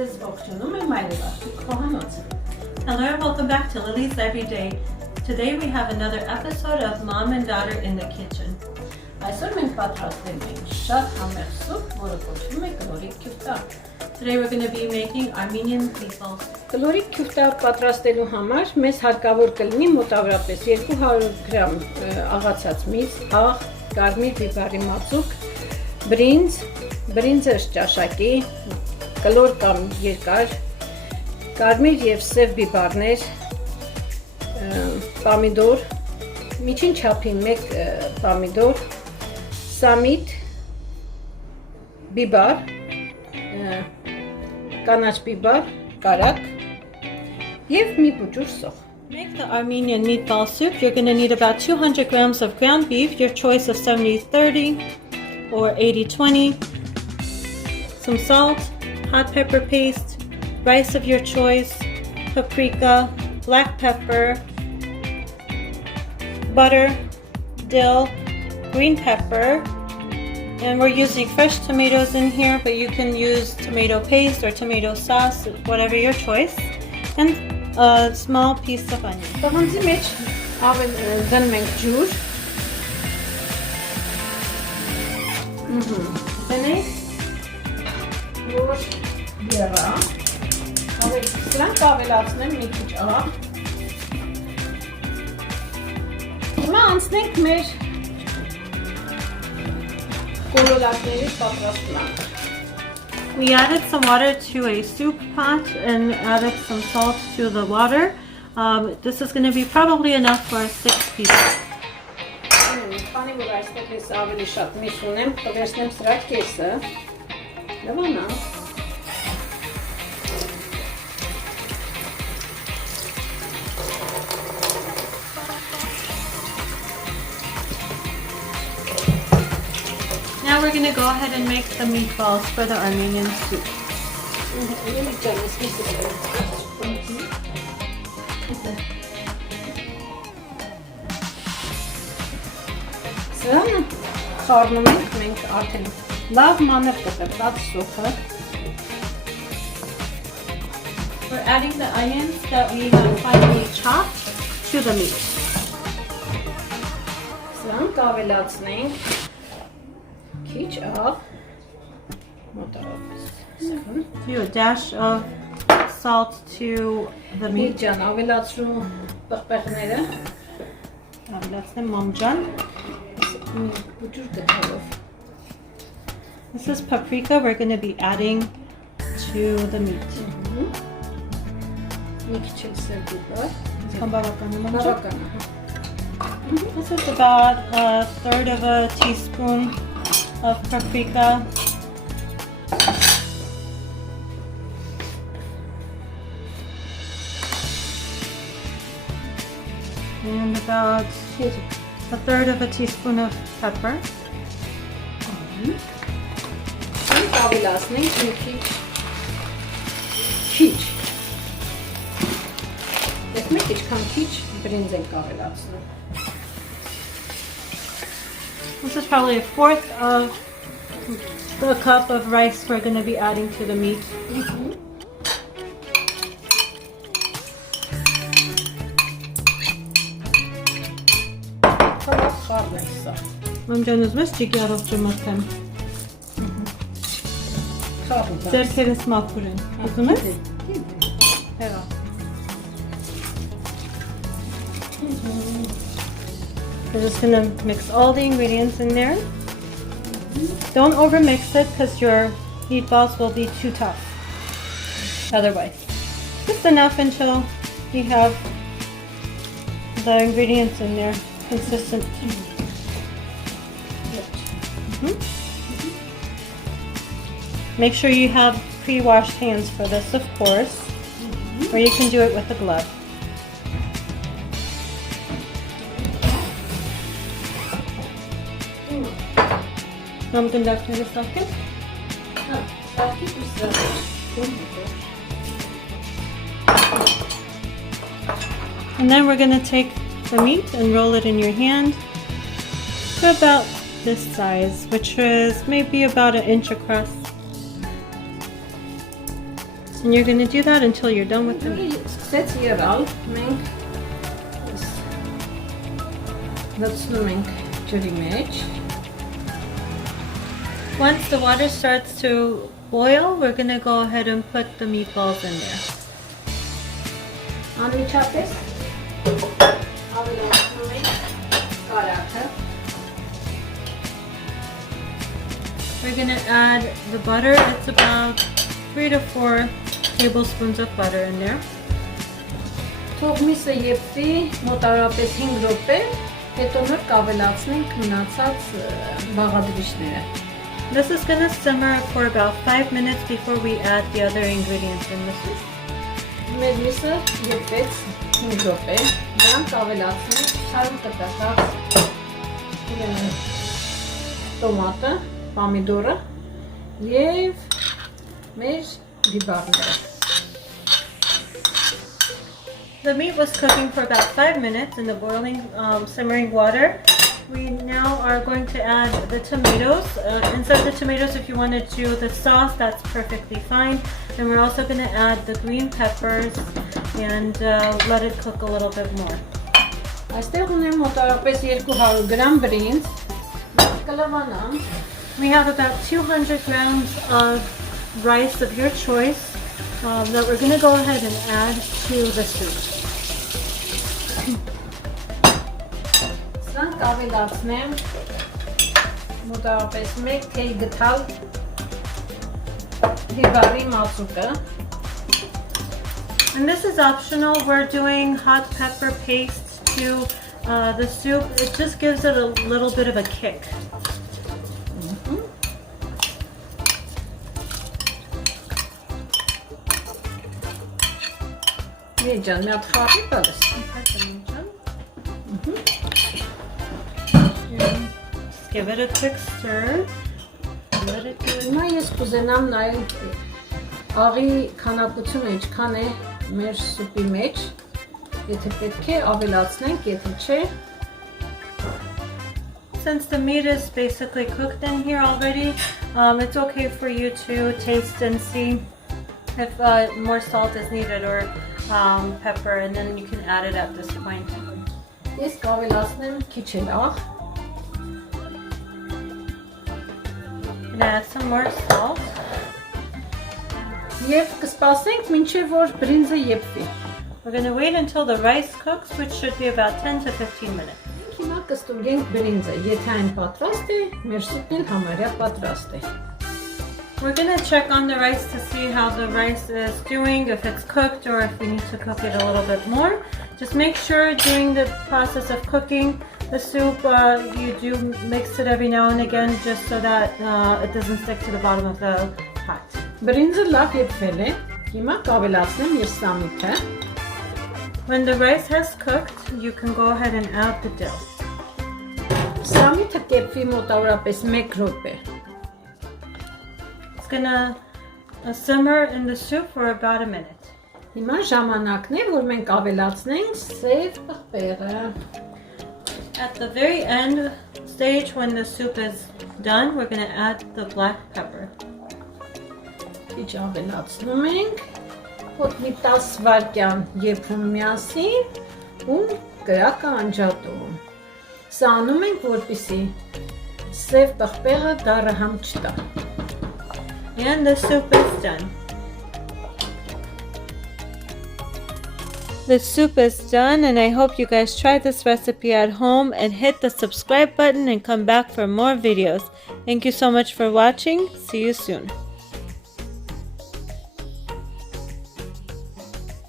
Hello, welcome back to Lily's Everyday. Today we have another episode of Mom and Daughter in the Kitchen. Today we're going to be making Armenian meatball. Կլորիկ քյուֆտա պատրաստելու համար մեզ հարկավոր կլինի մոտավորապես 200 գրամ աղացած միս, աղ, կարմիր բիբարի մածուկ, բրինձը ճաշակի, կլոր կամ երկար, կարմիր եւ սև բիբարներ, պամիդոր, միջին չափի 1 պամիդոր, սամիտ, բիբար, կանաչ բիբար, կարակ եւ մի բուջուր սոխ. Make the Armenian meatball soup. You're going to need about 200 grams of ground beef, your choice of 70-30 or 80-20, some salt, hot pepper paste, rice of your choice, paprika, black pepper, butter, dill, green pepper, and we're using fresh tomatoes in here, but you can use tomato paste or tomato sauce, whatever your choice, and a small piece of onion. Տղանձի մեջ ավել դնում ենք ջուր. Դնենք որ եղա. Սրանք ավելացնեմ մի քիչ աղ. Հիմա անցնենք մեր We added some water to a soup pot and added some salt to the water. This is going to be probably enough for 6 people. Քանի որ այստեղ ես ավելի շատ միս ունեմ, կվերցնեմ սրա կեսը. Լավանա. Now we're going to go ahead and make the meatballs for the Armenian soup. Սրանը խառնում ենք մենք արդեն լավ մանր կտրված սոխը. We're adding the onions that we have finely chopped to the meat. Սրան կավելացնենք քիչ աղ, մոտավորապես. Do a dash of salt to the meat. Ջան, ավելացրու պղպեղները. Avelatsnem momjan. Բուջուր կտալով. This is paprika we're going to be adding to the meat. Մի քիչ էլ սև բիբար. Bavakana. This is about 1/3 of a teaspoon of paprika. And about 1/3 of a teaspoon of pepper. Ավելացնենք մի քիչ. Դեպի քիչքան քիչ բրինձ ենք ավելացնում. This is probably 1/4 of the cup of rice we're going to be adding to the meat. Momjan uzmeš ջիգարով ջմացեմ. Ձերքերս մաքուր են. Ուզում ես? Հեղա. We're just going to mix all the ingredients in there. Don't overmix it because your meatballs will be too tough otherwise. Just enough until you have the ingredients in there consistent. Make sure you have pre-washed hands for this, of course, or you can do it with a glove. Conductor a second. And then we're going to take the meat and roll it in your hand to about this size, which is maybe about 1 inch across. And you're going to do that until you're done with the meat. Սկսեց եռալ, մենք լցնում ենք ջրի մեջ։ Once the water starts to boil, we're going to go ahead and put the meatballs in there. Անմիջապես ավելացնում ենք կարագը։ We're going to add the butter. It's about 3 to 4 tablespoons of butter in there. Թող միսը եփվի մոտավորապես 5 րոպե, հետո նոր կավելացնենք մնացած բաղադրիչները։ This is going to simmer for about 5 minutes before we add the other ingredients in the soup. Մեր միսը եփվեց 5 րոպե, դրանք կավելացնենք սարուն կտակած տոմատը, պամիդորը եւ մեր բիբարները։ The meat was cooking for about 5 minutes in the boiling, simmering water. We now are going to add the tomatoes. Instead of the tomatoes, if you want to do the sauce, that's perfectly fine. And we're also going to add the green peppers and let it cook a little bit more. Այստեղ ունեմ մոտավորապես 200 գրամ բրինձ, կլավանամ։ We have about 200 grams of rice of your choice that we're going to go ahead and add to the soup. Սրանք ավելացնեմ մոտավորապես 1 թեյ գթալ բիբարի մածուկը։ And this is optional. We're doing hot pepper paste to the soup. It just gives it a little bit of a kick. Մեջան, մի հատ խաղի տալիս։ Just give it a quick stir. Let it do Հիմա ես կուզենամ նայել աղի քանակությունը ինչքան է մեր սուպի մեջ, եթե պետք է ավելացնենք, եթե չէ։ Since the meat is basically cooked in here already, it's okay for you to taste and see if more salt is needed or pepper, and then you can add it at this point. Ես կավելացնեմ քիչ էլ աղ։ And add some more salt. Եվ կսպասենք մինչև որ բրինձը եփվի։ We're going to wait until the rice cooks, which should be about 10 to 15 minutes. Հիմա կստուգենք բրինձը, եթե այն պատրաստ է, մեր սուպն էլ համարյա պատրաստ է։ We're going to check on the rice to see how the rice is doing, if it's cooked or if we need to cook it a little bit more. Just make sure during the process of cooking the soup, you do mix it every now and again just so that it doesn't stick to the bottom of the pot. Բրինձը լավ եփվել է, հիմա կավելացնեմ ես սամիթը։ When the rice has cooked, you can go ahead and add the dill. Սամիթը կեփվի մոտավորապես 1 րոպե։ It's gonna simmer in the soup for about a minute. Հիմա ժամանակն է, որ մենք ավելացնենք սև պղպեղը։ At the very end stage, when the soup is done, we're gonna add the black pepper. Քիչ ավելացնում ենք, հոտ մի 10 վայրկյան եփում միասին ու կրակը անջատում։ Սա անում ենք, որպեսզի սև պղպեղը դառը համ չտա։ And the soup is done. The soup is done, and I hope you guys try this recipe at home and hit the subscribe button and come back for more videos. Thank you so much for watching. See you soon.